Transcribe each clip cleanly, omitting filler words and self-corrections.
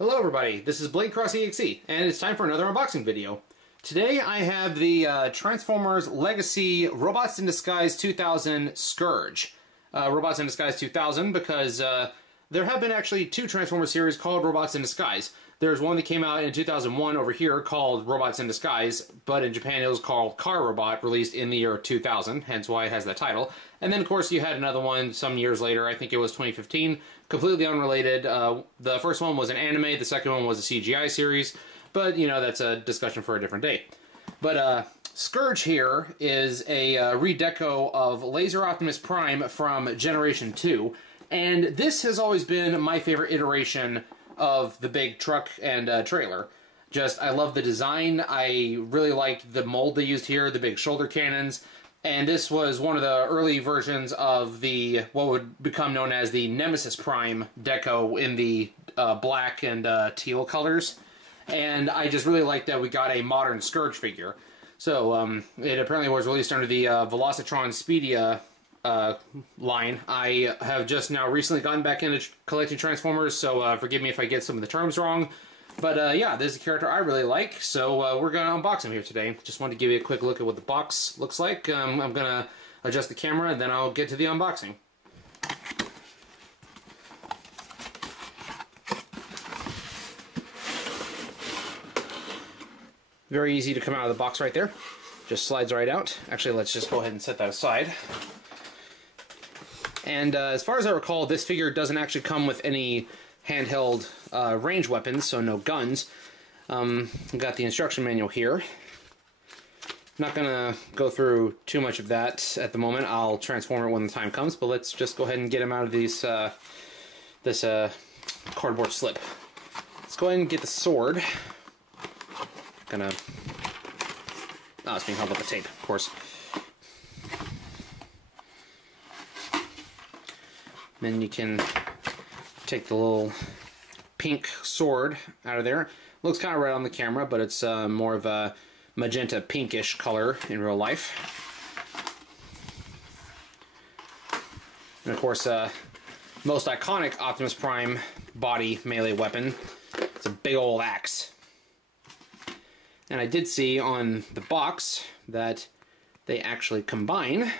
Hello everybody, this is Blade Cross EXE, and it's time for another unboxing video. Today I have the Transformers Legacy Robots in Disguise 2000 Scourge. Robots in Disguise 2000 because there have been actually two Transformers series called Robots in Disguise. There's one that came out in 2001 over here called Robots in Disguise, but in Japan it was called Car Robot, released in the year 2000, hence why it has that title. And then of course you had another one some years later, I think it was 2015, completely unrelated. The first one was an anime, the second one was a CGI series, but you know, that's a discussion for a different day. But Scourge here is a redeco of Laser Optimus Prime from Generation 2, and this has always been my favorite iteration of the big truck and trailer. I love the design. I really liked the mold they used here, the big shoulder cannons, and this was one of the early versions of the what would become known as the Nemesis Prime deco in the black and teal colors. And I just really like that we got a modern Scourge figure. So it apparently was released under the Velocitron Speedia line. I have just now recently gotten back into collecting Transformers, so forgive me if I get some of the terms wrong. But yeah, this is a character I really like, so we're going to unbox him here today. Just wanted to give you a quick look at what the box looks like. I'm going to adjust the camera, and then I'll get to the unboxing. Very easy to come out of the box right there. Just slides right out. Actually, let's just go ahead and set that aside. And as far as I recall, this figure doesn't actually come with any handheld range weapons, so no guns. We've got the instruction manual here. Not going to go through too much of that at the moment. I'll transform it when the time comes, but let's just go ahead and get him out of these this cardboard slip. Let's go ahead and get the sword. Gonna... Oh, it's being held up with tape, of course. Then you can take the little pink sword out of there. Looks kind of red on the camera, but it's more of a magenta pinkish color in real life. And of course, most iconic Optimus Prime body melee weapon. It's a big old axe. And I did see on the box that they actually combine.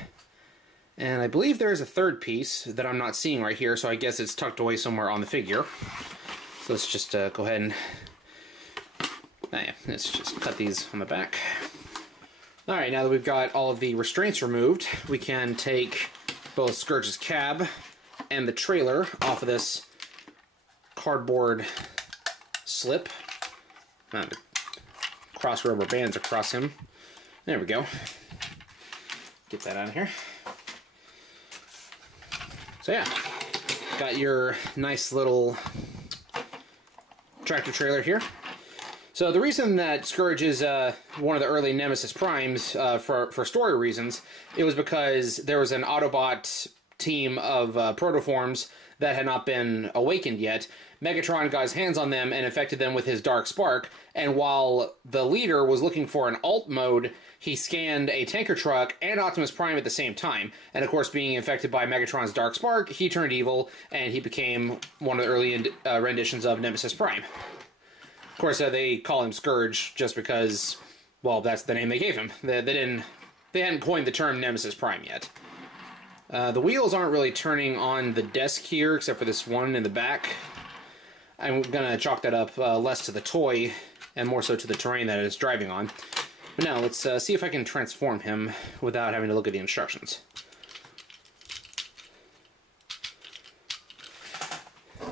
And I believe there is a third piece that I'm not seeing right here, so I guess it's tucked away somewhere on the figure. So let's just go ahead and... let's just cut these on the back. Alright, now that we've got all of the restraints removed, we can take both Scourge's cab and the trailer off of this cardboard slip. Cross rubber bands across him. There we go. Get that out of here. So yeah, got your nice little tractor trailer here. So the reason that Scourge is one of the early Nemesis Primes for story reasons, it was because there was an Autobot team of protoforms that had not been awakened yet. Megatron got his hands on them and infected them with his Dark Spark, and while the leader was looking for an alt mode, he scanned a tanker truck and Optimus Prime at the same time. And of course, being infected by Megatron's Dark Spark, he turned evil, and he became one of the early renditions of Nemesis Prime. Of course, they call him Scourge just because, well, that's the name they gave him. They hadn't coined the term Nemesis Prime yet. The wheels aren't really turning on the desk here, except for this one in the back. I'm going to chalk that up less to the toy and more so to the terrain that it's driving on. But now, let's see if I can transform him without having to look at the instructions.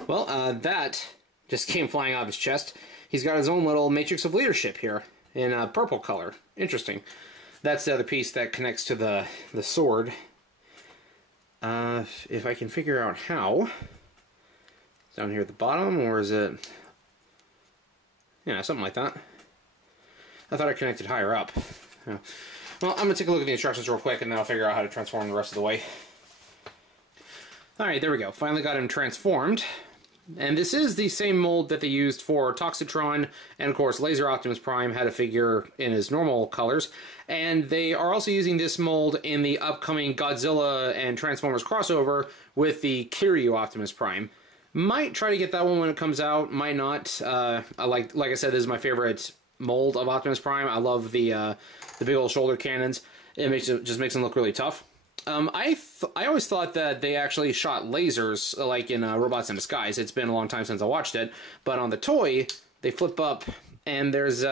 Well, that just came flying out of his chest. He's got his own little Matrix of Leadership here in purple color. Interesting. That's the other piece that connects to the sword. If I can figure out how. Down here at the bottom, or is it... Yeah, something like that. I thought I connected higher up. Yeah. Well, I'm going to take a look at the instructions real quick, and then I'll figure out how to transform the rest of the way. Alright, there we go. Finally got him transformed. And this is the same mold that they used for Toxitron, and of course Laser Optimus Prime had a figure in his normal colors. And they are also using this mold in the upcoming Godzilla and Transformers crossover with the Kiryu Optimus Prime. Might try to get that one when it comes out. Might not. Like I said, this is my favorite mold of Optimus Prime. I love the big old shoulder cannons. Just makes them look really tough. I always thought that they actually shot lasers, like in Robots in Disguise. It's been a long time since I watched it, but on the toy, they flip up, and there's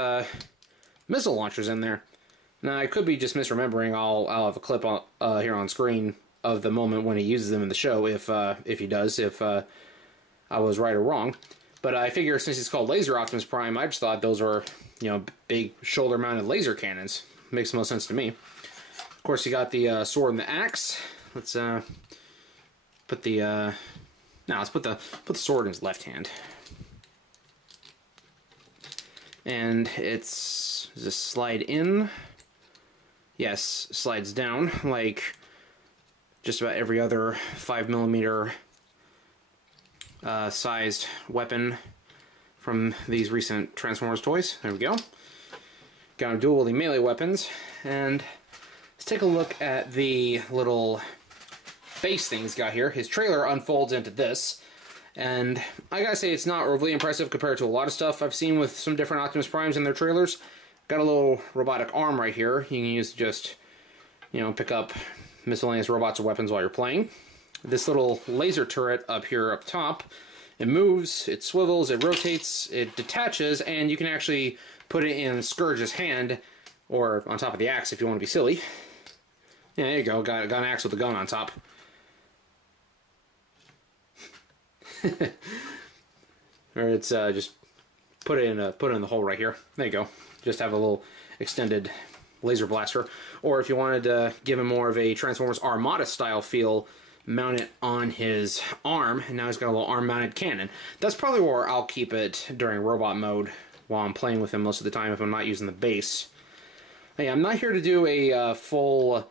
missile launchers in there. Now, I could be just misremembering. I'll have a clip on, here on screen of the moment when he uses them in the show, if he does, if I was right or wrong. But I figure since it's called Laser Optimus Prime, I just thought those were, you know, big shoulder-mounted laser cannons. Makes the most sense to me. Of course, you got the sword and the axe. Let's put the let's put the sword in his left hand. And does this slide in? Yes, slides down like just about every other 5mm sized weapon from these recent Transformers toys. There we go. Got him dual-wielding melee weapons, and let's take a look at the little base thing he's got here. His trailer unfolds into this, and I gotta say it's not overly impressive compared to a lot of stuff I've seen with some different Optimus Primes in their trailers. Got a little robotic arm right here you can use to just, you know, pick up miscellaneous robots or weapons while you're playing. This little laser turret up here up top, it moves, it swivels, it rotates, it detaches, and you can actually put it in Scourge's hand, or on top of the axe if you want to be silly. Yeah, there you go, got an axe with a gun on top. Or it's just put it in the hole right here. There you go. Just have a little extended laser blaster. Or if you wanted to give him more of a Transformers Armada style feel, mount it on his arm, and now he's got a little arm mounted cannon. That's probably where I'll keep it during robot mode while I'm playing with him most of the time if I'm not using the base. Hey, I'm not here to do a full,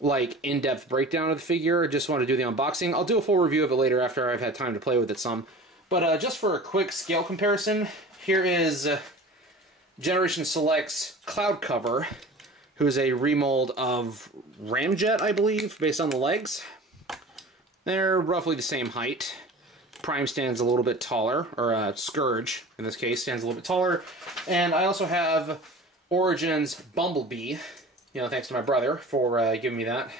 like, in-depth breakdown of the figure. I just want to do the unboxing. I'll do a full review of it later after I've had time to play with it some. But just for a quick scale comparison, here is Generation Select's Cloud Cover, who's a remold of Ramjet, I believe, based on the legs. They're roughly the same height. Prime stands a little bit taller, or Scourge, in this case, stands a little bit taller. And I also have Origin's Bumblebee, you know, thanks to my brother for giving me that.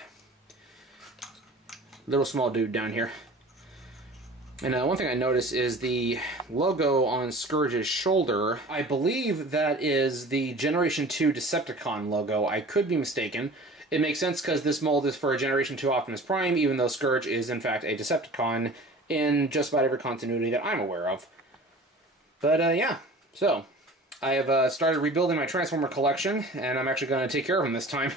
Little small dude down here. And one thing I noticed is the logo on Scourge's shoulder. I believe that is the Generation 2 Decepticon logo. I could be mistaken. It makes sense because this mold is for a Generation 2 Optimus Prime, even though Scourge is in fact a Decepticon in just about every continuity that I'm aware of. But yeah, so I have started rebuilding my Transformer collection, and I'm actually going to take care of them this time.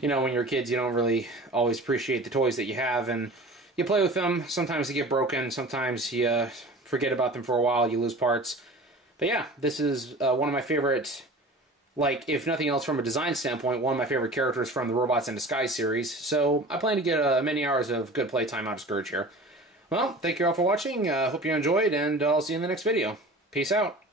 You know, when you're kids, you don't really always appreciate the toys that you have, and you play with them. Sometimes they get broken, sometimes you forget about them for a while, you lose parts. But yeah, this is one of my favorite, like, if nothing else from a design standpoint, one of my favorite characters from the Robots in Disguise series. So I plan to get many hours of good playtime out of Scourge here. Well, thank you all for watching. Hope you enjoyed, and I'll see you in the next video. Peace out.